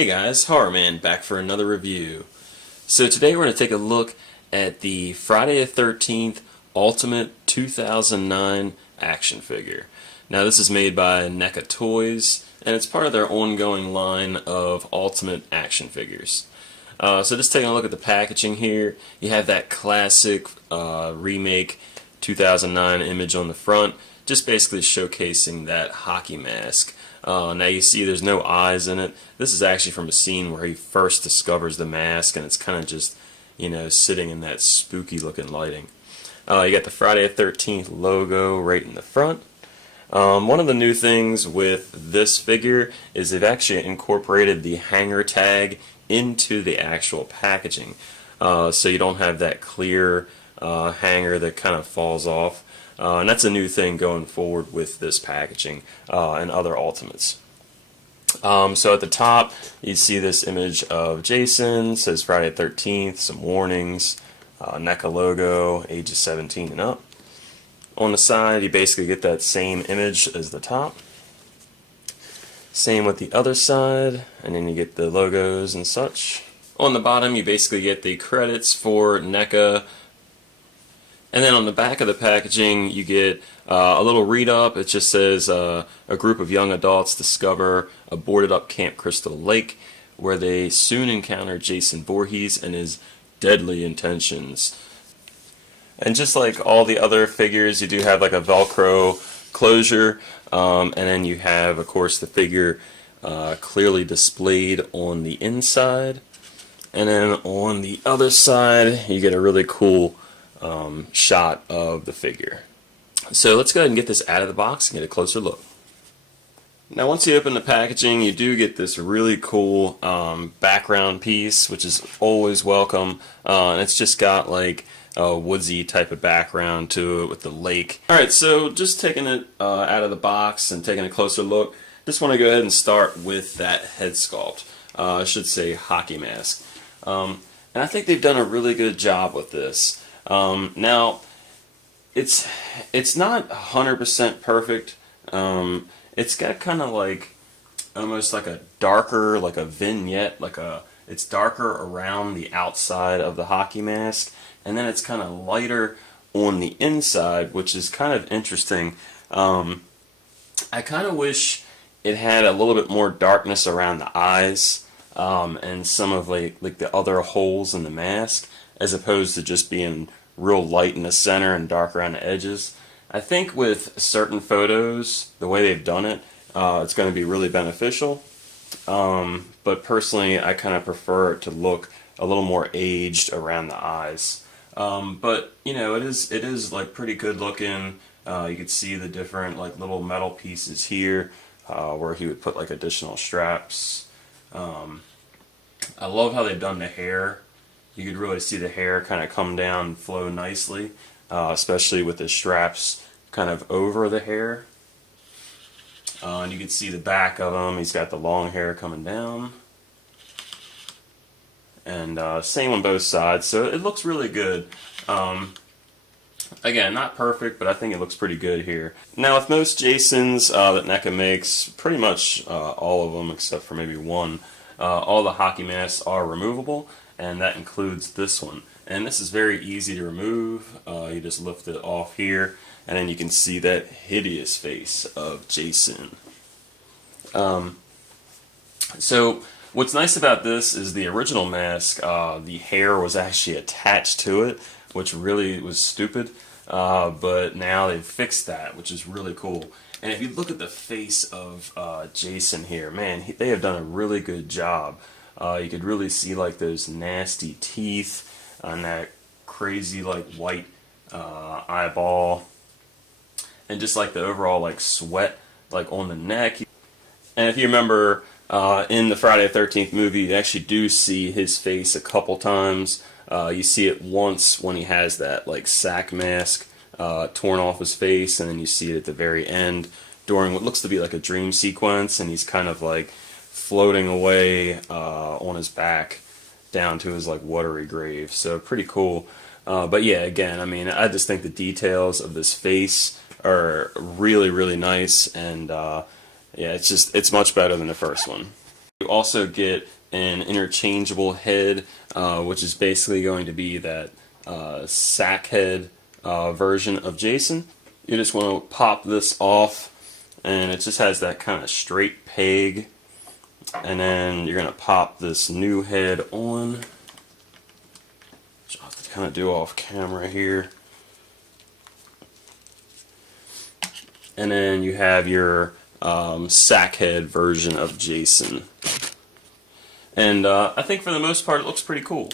Hey guys, Horror Man back for another review. So today we're going to take a look at the Friday the 13th Ultimate 2009 action figure. Now this is made by NECA Toys and it's part of their ongoing line of Ultimate action figures. So just taking a look at the packaging here, you have that classic Remake 2009 image on the front, just basically showcasing that hockey mask. Now you see there's no eyes in it. This is actually from a scene where he first discovers the mask and it's kind of just, sitting in that spooky looking lighting. You got the Friday the 13th logo right in the front. One of the new things with this figure is they've actually incorporated the hanger tag into the actual packaging. So you don't have that clear hanger that kind of falls off. And that's a new thing going forward with this packaging and other Ultimates. So at the top, you see this image of Jason, says Friday the 13th, some warnings, NECA logo, ages 17 and up. On the side, you basically get that same image as the top. Same with the other side, and then you get the logos and such. On the bottom, you basically get the credits for NECA. And then on the back of the packaging, you get a little read-up. It just says a group of young adults discover a boarded-up Camp Crystal Lake where they soon encounter Jason Voorhees and his deadly intentions. And just like all the other figures, you do have like a Velcro closure, and then you have, of course, the figure clearly displayed on the inside. And then on the other side, you get a really cool shot of the figure. So let's go ahead and get this out of the box and get a closer look. Now once you open the packaging, you do get this really cool background piece, which is always welcome, and it's just got like a woodsy type of background to it with the lake. Alright, so just taking it out of the box and taking a closer look, just want to go ahead and start with that head sculpt. I should say hockey mask. And I think they've done a really good job with this. Now, it's not 100% perfect. It's got kind of like almost like a darker, like a vignette, it's darker around the outside of the hockey mask, and then it's kind of lighter on the inside, which is kind of interesting. I kind of wish it had a little bit more darkness around the eyes, and some of like the other holes in the mask, as opposed to just being real light in the center and dark around the edges. I think with certain photos, the way they've done it, it's going to be really beneficial. But personally, I kind of prefer it to look a little more aged around the eyes. But it is like pretty good looking. You could see the different like little metal pieces here, where he would put like additional straps. I love how they've done the hair. You could really see the hair kind of come down and flow nicely, especially with the straps kind of over the hair. And you can see the back of him. He's got the long hair coming down. And same on both sides, so it looks really good. Again, not perfect, but I think it looks pretty good here. Now with most Jasons that NECA makes, pretty much all of them except for maybe one, all the hockey masks are removable, and that includes this one. And this is very easy to remove. You just lift it off here, and then you can see that hideous face of Jason. So what's nice about this is the original mask, the hair was actually attached to it, which really was stupid. But now they've fixed that, which is really cool. And if you look at the face of Jason here, man, they have done a really good job. You could really see like those nasty teeth and that crazy like white eyeball, and just like the overall like sweat like on the neck. And if you remember in the Friday the 13th movie, you actually do see his face a couple times. You see it once when he has that like sack mask torn off his face, and then you see it at the very end during what looks to be like a dream sequence, and he's kind of like floating away on his back down to his like watery grave. So pretty cool. But yeah, again, I mean, I just think the details of this face are really, really nice, and yeah, it's much better than the first one. also get an interchangeable head, which is basically going to be that sack head version of Jason. You just want to pop this off, and it just has that kind of straight peg, and then you're going to pop this new head on, which I'll have to kind of do off camera here. And then you have your sack head version of Jason. And I think for the most part it looks pretty cool.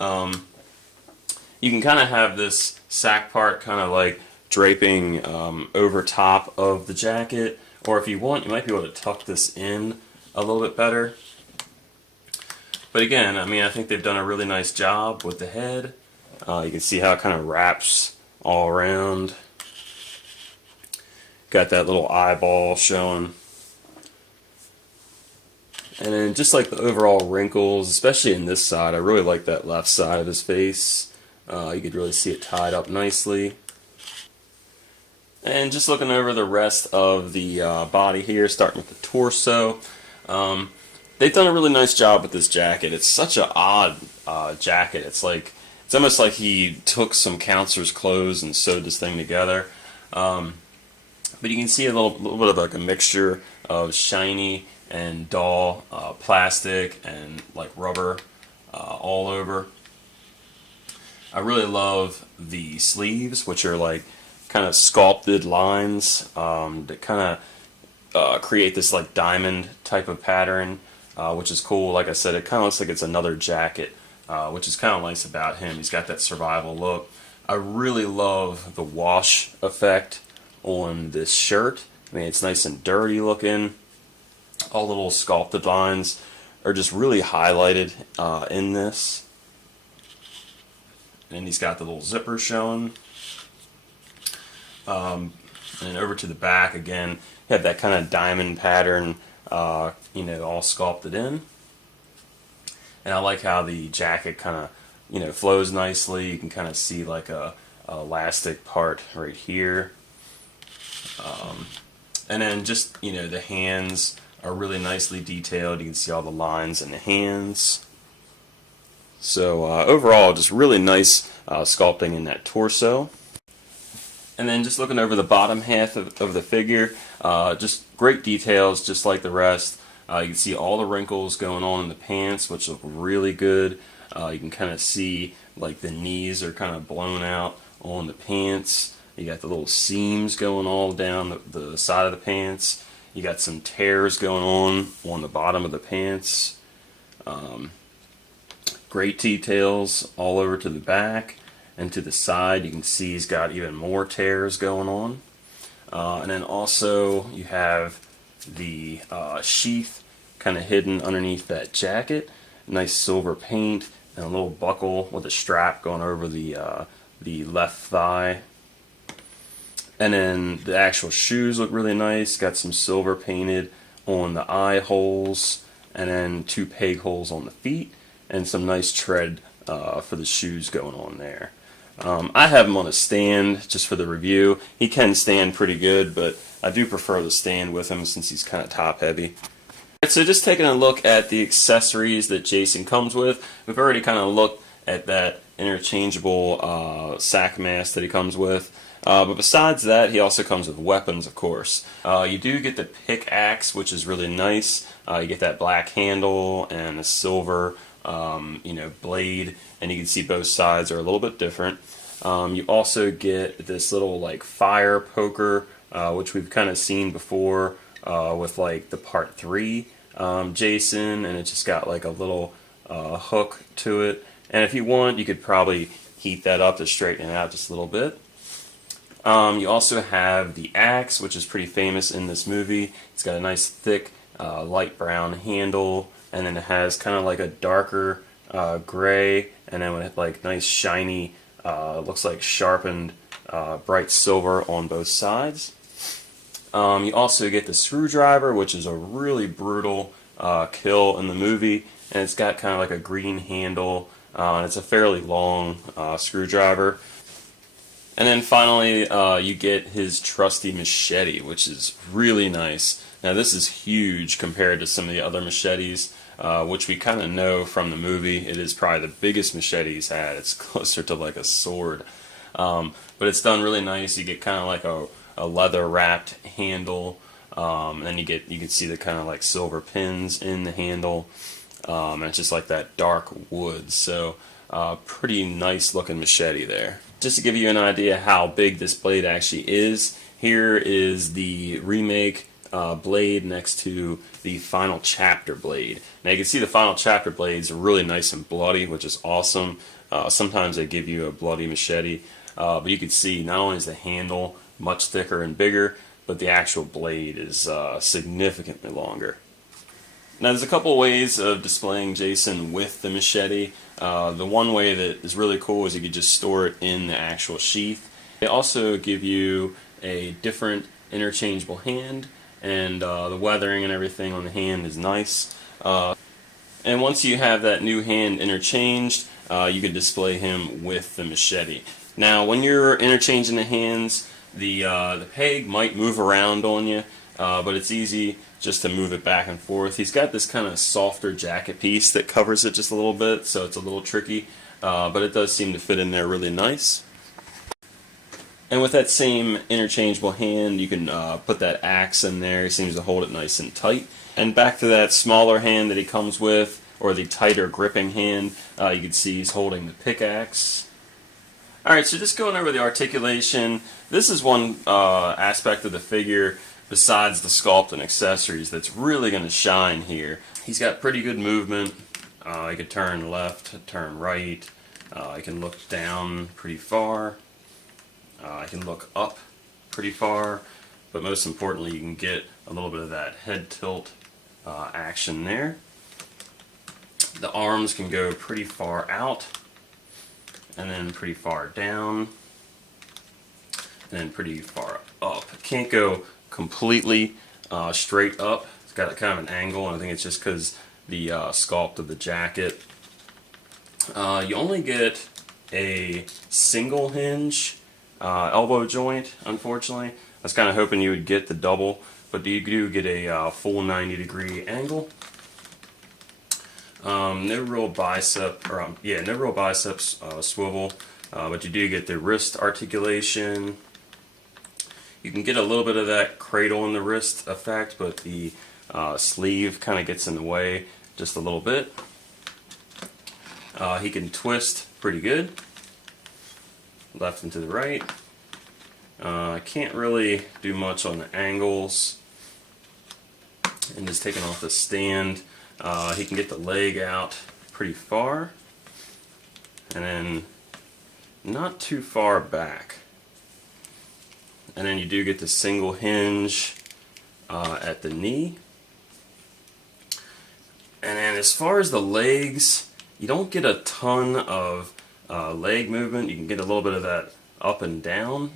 You can kind of have this sack part kind of like draping over top of the jacket, or if you want, you might be able to tuck this in a little bit better. But again, I mean, I think they've done a really nice job with the head. You can see how it kind of wraps all around. Got that little eyeball showing. And then just like the overall wrinkles, especially in this side, I really like that left side of his face. You could really see it tied up nicely. And just looking over the rest of the body here, starting with the torso. They've done a really nice job with this jacket. It's such an odd jacket. It's almost like he took some counselor's clothes and sewed this thing together. But you can see a little bit of like a mixture of shiny and dull plastic and like rubber all over. I really love the sleeves, which are like kind of sculpted lines that kind of create this like diamond type of pattern, which is cool. Like I said, it kind of looks like it's another jacket, which is kind of nice about him. He's got that survival look. I really love the wash effect on this shirt. I mean, it's nice and dirty looking. All the little sculpted lines are just really highlighted in this. And he's got the little zipper showing. And over to the back again, you have that kind of diamond pattern, all sculpted in. And I like how the jacket kind of, flows nicely. You can kind of see like a elastic part right here. And then just, the hands are really nicely detailed. You can see all the lines in the hands. So overall, just really nice sculpting in that torso. And then just looking over the bottom half of the figure, just great details, just like the rest. You can see all the wrinkles going on in the pants, which look really good. You can kind of see like the knees are kind of blown out on the pants. You got the little seams going all down the side of the pants. You got some tears going on the bottom of the pants. Great details all over to the back and to the side. You can see he's got even more tears going on. And then also you have the sheath kind of hidden underneath that jacket. Nice silver paint and a little buckle with a strap going over the left thigh. And then the actual shoes look really nice. Got some silver painted on the eye holes, and then 2 peg holes on the feet, and some nice tread for the shoes going on there. I have him on a stand just for the review. He can stand pretty good, but I do prefer the stand with him since he's kind of top heavy. So just taking a look at the accessories that Jason comes with. We've already kind of looked at that interchangeable sack mask that he comes with. But besides that, he also comes with weapons, of course. You do get the pickaxe, which is really nice. You get that black handle and a silver, blade, and you can see both sides are a little bit different. You also get this little like fire poker, which we've kind of seen before with like the Part 3 Jason, and it just got like a little hook to it. And if you want, you could probably heat that up to straighten it out just a little bit. You also have the axe, which is pretty famous in this movie. It's got a nice thick light brown handle, and then it has kind of like a darker gray, and then with like nice shiny, looks like sharpened bright silver on both sides. You also get the screwdriver, which is a really brutal kill in the movie, and it's got kind of like a green handle, and it's a fairly long screwdriver. And then finally, you get his trusty machete, which is really nice. Now this is huge compared to some of the other machetes, which we kind of know from the movie. It is probably the biggest machete he's had. It's closer to like a sword. But it's done really nice. You get kind of like a leather wrapped handle, and then you can see the kind of like silver pins in the handle, and it's just like that dark wood. So pretty nice looking machete there. Just to give you an idea how big this blade actually is, here is the Remake blade next to the Final Chapter blade. Now you can see the Final Chapter blades are really nice and bloody, which is awesome. Sometimes they give you a bloody machete, but you can see not only is the handle much thicker and bigger, but the actual blade is significantly longer. Now there's a couple ways of displaying Jason with the machete. The one way that is really cool is you could just store it in the actual sheath. They also give you a different interchangeable hand, and the weathering and everything on the hand is nice. And once you have that new hand interchanged, you can display him with the machete. Now when you're interchanging the hands, the peg might move around on you, but it's easy just to move it back and forth. He's got this kind of softer jacket piece that covers it just a little bit, so it's a little tricky, but it does seem to fit in there really nice. And with that same interchangeable hand, you can put that axe in there. He seems to hold it nice and tight. And back to that smaller hand that he comes with, or the tighter gripping hand, you can see he's holding the pickaxe. Alright, so just going over the articulation, this is one aspect of the figure besides the sculpt and accessories that's really going to shine here. He's got pretty good movement. He can turn left, turn right. He can look down pretty far. I can look up pretty far, but most importantly you can get a little bit of that head tilt action there. The arms can go pretty far out, and then pretty far down, and then pretty far up. It can't go completely straight up. It's got a kind of an angle, and I think it's just because the sculpt of the jacket. You only get a single hinge elbow joint, unfortunately. I was kind of hoping you would get the double, but you do get a full 90-degree angle. No real bicep, or no real biceps swivel, but you do get the wrist articulation. You can get a little bit of that cradle in the wrist effect, but the sleeve kind of gets in the way just a little bit. He can twist pretty good, left and to the right. Can't really do much on the angles. And just taking off the stand, he can get the leg out pretty far, and then not too far back. And then you do get the single hinge at the knee. And then as far as the legs, you don't get a ton of leg movement. You can get a little bit of that up and down,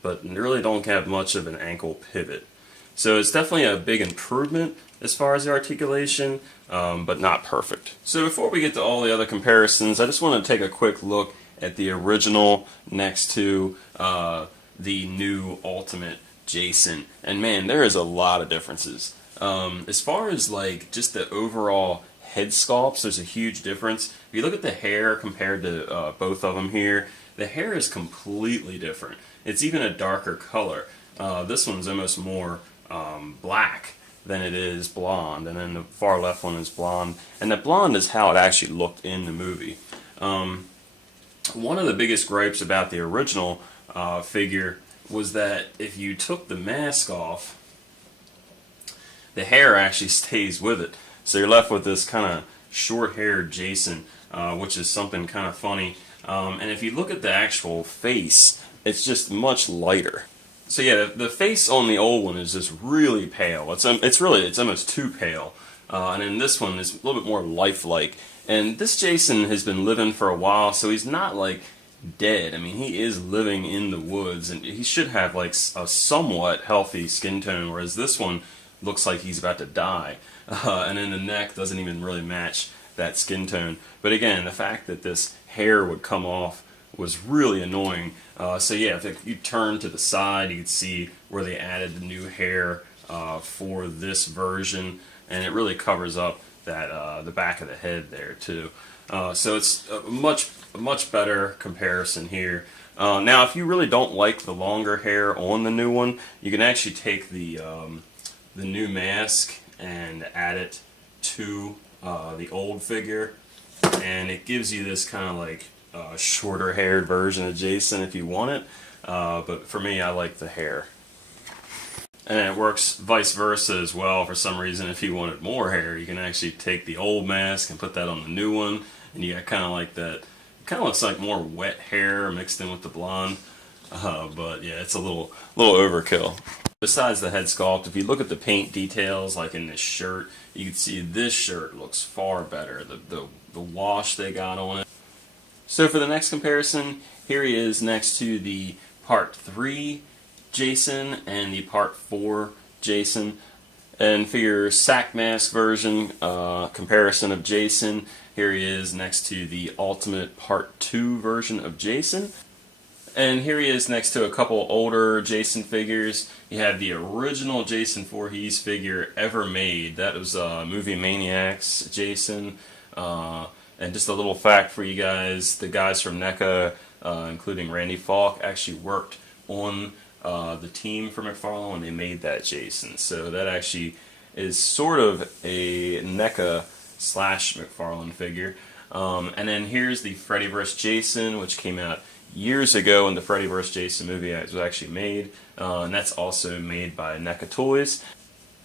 but you really don't have much of an ankle pivot. So it's definitely a big improvement as far as the articulation, but not perfect. So before we get to all the other comparisons, I just want to take a quick look at the original next to the new Ultimate Jason. And man, there is a lot of differences. As far as like just the overall head sculpts, there's a huge difference. If you look at the hair compared to both of them here, the hair is completely different. It's even a darker color. This one's almost more black than it is blonde, and then the far left one is blonde. And the blonde is how it actually looked in the movie. One of the biggest gripes about the original figure was that if you took the mask off, the hair actually stays with it. So you're left with this kind of short-haired Jason, which is something kind of funny. And if you look at the actual face, it's just much lighter. So yeah, the face on the old one is just really pale. It's almost too pale. And then this one is a little bit more lifelike. And this Jason has been living for a while, so he's not like dead. I mean, he is living in the woods, and he should have like a somewhat healthy skin tone, whereas this one looks like he's about to die. And then the neck doesn't even really match that skin tone. But again, the fact that this hair would come off was really annoying. So yeah, if you turn to the side, you can see where they added the new hair for this version, and it really covers up that the back of the head there too. So it's a much better comparison here. Now, if you really don't like the longer hair on the new one, you can actually take the new mask and add it to the old figure, and it gives you this kind of like shorter haired version of Jason if you want it. But for me, I like the hair. And it works vice versa as well. For some reason, if you wanted more hair, you can actually take the old mask and put that on the new one, and you got kind of like that. Kind of looks like more wet hair mixed in with the blonde. But yeah, it's a little overkill. Besides the head sculpt, if you look at the paint details, like in this shirt, you can see this shirt looks far better. The wash they got on it. So for the next comparison, here he is next to the Part 3 Jason and the Part 4 Jason. And for your sack mask version comparison of Jason, here he is next to the Ultimate Part 2 version of Jason. And here he is next to a couple older Jason figures. You have the original Jason Voorhees figure ever made. That was Movie Maniacs Jason. And just a little fact for you guys, the guys from NECA, including Randy Falk, actually worked on the team for McFarlane when they made that Jason. So that actually is sort of a NECA / McFarlane figure. And then here's the Freddy vs. Jason, which came out years ago when the Freddy vs. Jason movie was actually made. And that's also made by NECA Toys.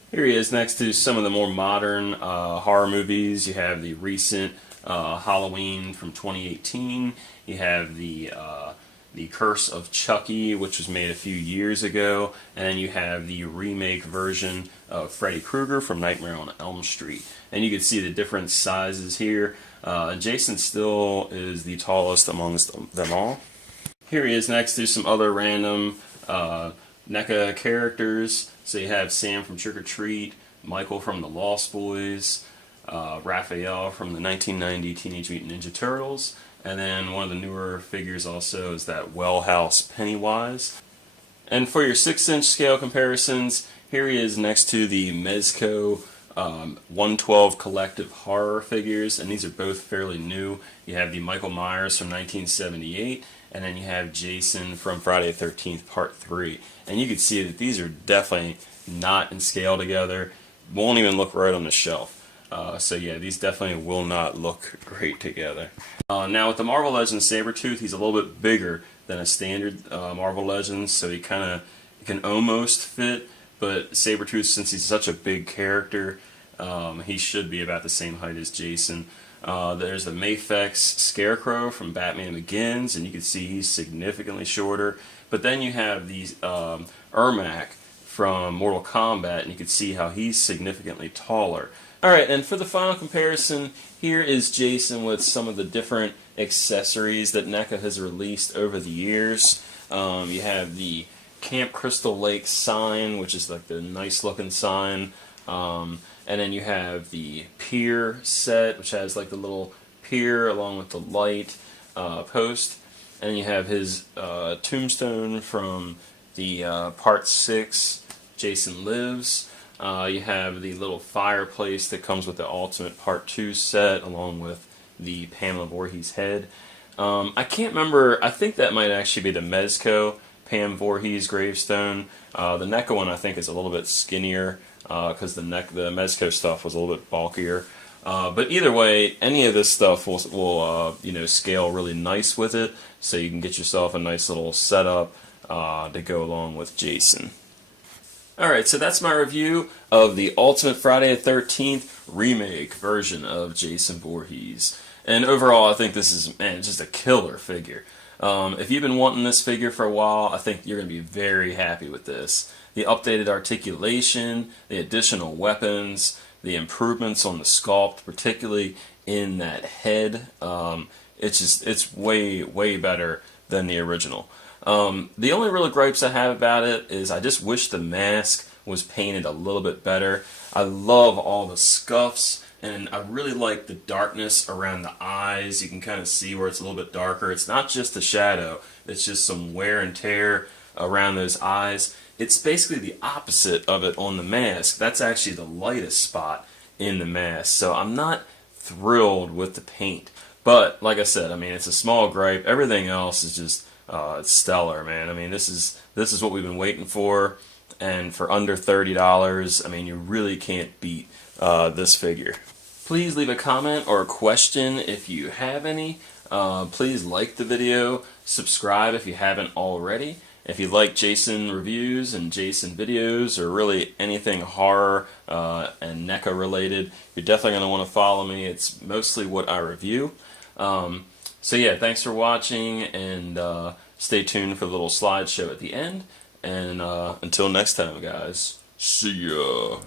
Here he is next to some of the more modern horror movies. You have the recent Halloween from 2018. You have the Curse of Chucky, which was made a few years ago, and then you have the remake version of Freddy Krueger from Nightmare on Elm Street. And you can see the different sizes here. Jason still is the tallest amongst them all. Here he is next to some other random NECA characters. So you have Sam from Trick or Treat, Michael from the Lost Boys, Raphael from the 1990 Teenage Mutant Ninja Turtles, and then one of the newer figures also is that Wellhouse Pennywise. And for your 6-inch scale comparisons, here he is next to the Mezco 112 Collective Horror figures, and these are both fairly new. You have the Michael Myers from 1978, and then you have Jason from Friday the 13th Part 3. And you can see that these are definitely not in scale together, won't even look right on the shelf. So yeah, these definitely will not look great together. Now with the Marvel Legends Sabretooth, he's a little bit bigger than a standard Marvel Legends, so he can almost fit, but Sabretooth, since he's such a big character, he should be about the same height as Jason. There's the Mafex Scarecrow from Batman Begins, and you can see he's significantly shorter. But then you have these Ermac from Mortal Kombat, and you can see how he's significantly taller. Alright, and for the final comparison, here is Jason with some of the different accessories that NECA has released over the years. You have the Camp Crystal Lake sign, which is like the nice looking sign. And then you have the pier set, which has like the little pier along with the light post. And then you have his tombstone from the Part 6, Jason Lives. You have the little fireplace that comes with the Ultimate Part 2 set, along with the Pamela Voorhees head. I can't remember, I think that might actually be the Mezco Pam Voorhees gravestone. The NECA one I think is a little bit skinnier, because the Mezco stuff was a little bit bulkier. But either way, any of this stuff will scale really nice with it, so you can get yourself a nice little setup to go along with Jason. Alright, so that's my review of the Ultimate Friday the 13th remake version of Jason Voorhees. And overall, I think this is, man, just a killer figure. If you've been wanting this figure for a while, I think you're going to be very happy with this. The updated articulation, the additional weapons, the improvements on the sculpt, particularly in that head, it's way better than the original. The only real gripes I have about it is I just wish the mask was painted a little bit better. I love all the scuffs, and I really like the darkness around the eyes. You can kind of see where it's a little bit darker. It's not just the shadow, it's just some wear and tear around those eyes. It's basically the opposite of it on the mask. That's actually the lightest spot in the mask. So I'm not thrilled with the paint. But like I said, I mean, it's a small gripe. Everything else is just it's stellar, man. I mean, this is what we've been waiting for, and for under $30, I mean, you really can't beat this figure. Please leave a comment or a question if you have any. Please like the video, subscribe if you haven't already. If you like Jason reviews and Jason videos, or really anything horror and NECA related, you're definitely going to want to follow me. It's mostly what I review. So yeah, thanks for watching, and stay tuned for the little slideshow at the end. And until next time, guys, see ya.